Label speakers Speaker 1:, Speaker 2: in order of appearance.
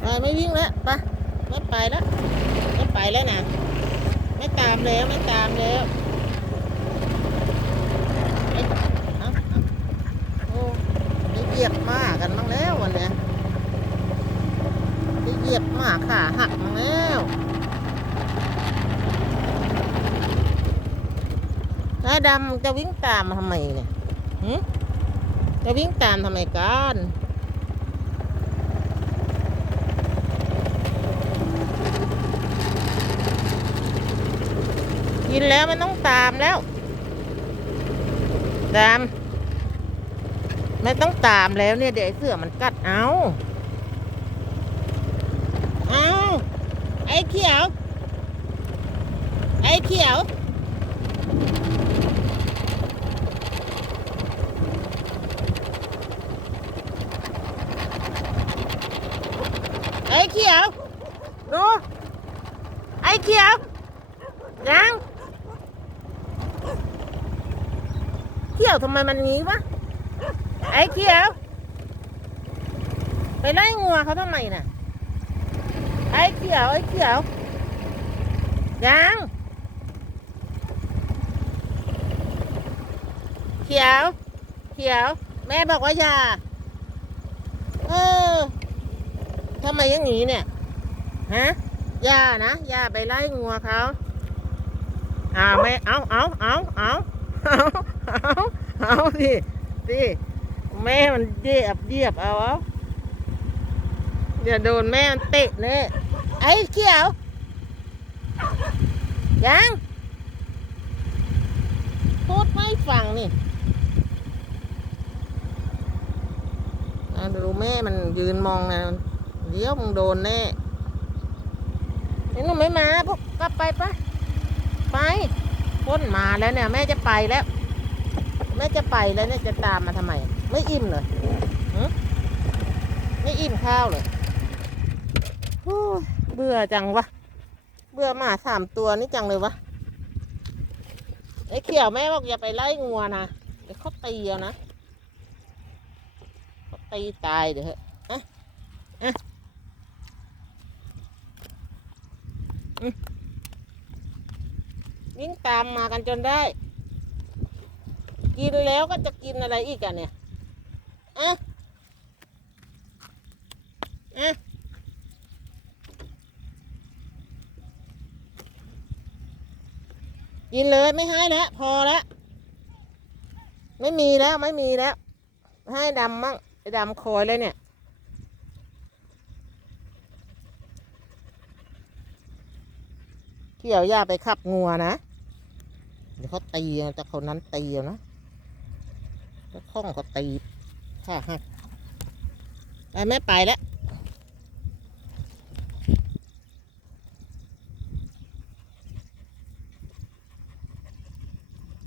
Speaker 1: ไปไม่วิ่งแล้วไปไม่ไปแล้วไม่ไปแล้วนะไม่ตามแล้วไม่ตามแล้วเอ๊ะเอาเอาโอ้ไปเหยียบหมากันบ้างแล้ววันนี้ยไปเหยียบหมาขาหักบ้างแล้วน้าดำจะวิ่งตามทำไมเนี่ยหึจะวิ่งตามทำไมกัน กินแล้วไม่ต้องตามแล้ว ตาม ไม่ต้องตามแล้วเนี่ย เดี๋ยวไอ้เสือมันกัดเอาเอาไอ้เขียว ไอ้เขียวไอ้เขียว ดู ไอ้เขียว ยัง เขียวทำไมมันงี้วะไอ้เขียว ไปไล่งัวเขาทำไมน่ะ ไอ้เขียวไอ้เขียวยังเขียว เขียว แม่บอกว่าอย่าเออทำไมอยังงี้เนี่ยฮะอย่านะอย่าไปไล่งัวเขาอ่าไม่เอาเอาเอาเอา เอาเอาเอาสิสิแม่มันเยียบเยียบเอาเอาอย่าโดนแม่มันเตะเน่ไอ้เขียวยังพูดไม่ฟังนี่ดูแม่มันยืนมองนะเดี๋ยวมึงโดนแน่นี่หนูไม่มาพวกกลับไปปะไป พ้นมาแล้วเนี่ย แม่จะไปแล้ว แม่จะไปแล้วเนี่ยจะตามมาทำไม ไม่อิ่มเลยหึไม่อิ่มข้าวเลยโอ้เบื่อจังวะ เบื่อหมาสามตัวนี่จังเลยวะไอ้เขียวแม่บอกอย่าไปไล่งัวนะเดี๋ยวเขาตีเอานะเขาตีตายเดี๋ยวเถอะอะอะ วิ่งตามมากันจนได้ กินแล้วก็จะกินอะไรอีกอะเนี่ยอะอะกินเลยไม่ให้แล้วพอแล้วไม่มีแล้วไม่มีแล้ว ให้ดำมั่งไอ้ดำคอยเลยเนี่ย เที่ยวอย่าไปขับงัวนะเดี๋ยวเขาตีจาแต่คนนั้นตีนะแล้วข้องเขาตีค่ะฮะไปไม่ไปแล้ว